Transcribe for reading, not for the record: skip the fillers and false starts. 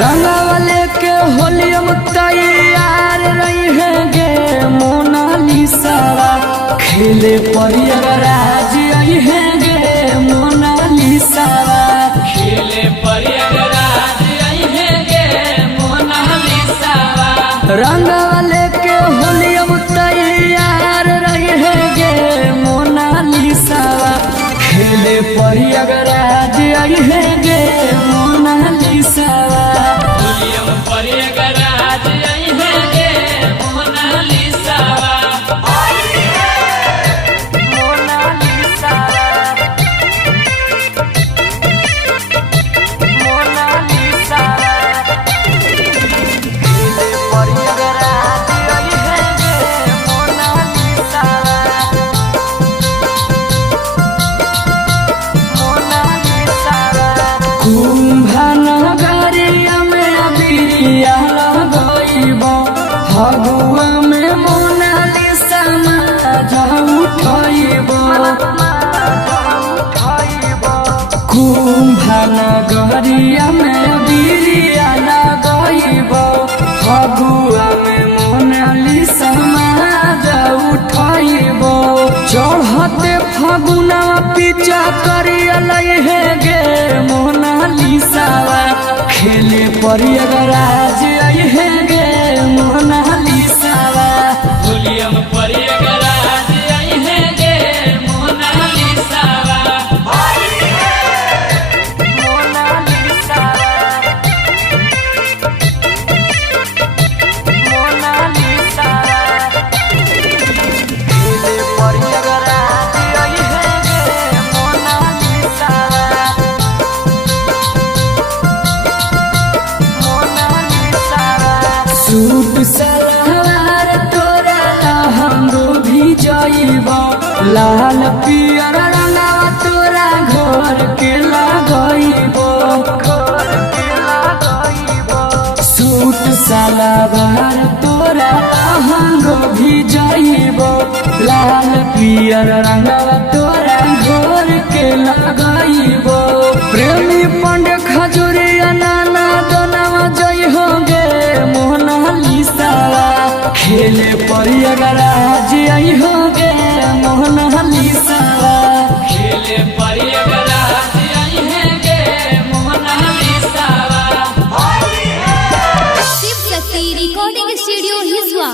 रंगवा लेके होलियम तैयार रही है गे मोनालिसा खेले परियगराज आई है गे मोनालिसा खेले परियगराज आई है गे मोनालिसा रंगवा लेके होलियम तैयार रही है गे मोनालिसा खेले परियगराज आई है गे मोनालिसा होलियम परियगराज आई है गे मोनालिसा फगुआ में मोनालिसा कुंभा नगरिया में बिरिया लगइब फगुआ में मोनालिसा उठइब चढ़ते फगुना पीछा करिया है गे मोनालिसा खेले परियगराज आई है गे मोनालिसा होलियम परियगराज आई है गे मोनालिसा सूट सलवार तोरा लहंगो भी जइब लाल पियर रंगवा तोरा घर के लगइब सूट सलवार तोरा लहंगो भी जइब लाल पियर रंगवा तोरा घर के लगइब प्रेमी पंडे खजूरिया नाना दोनवा जइ हो गे मोनालिसा खेले परियगराज आई हो गे मोनालिसा खेले परियगराज आई है गे मोनालिसा शिव शक्ति रिकॉर्डिंग स्टूडियो हिजवा।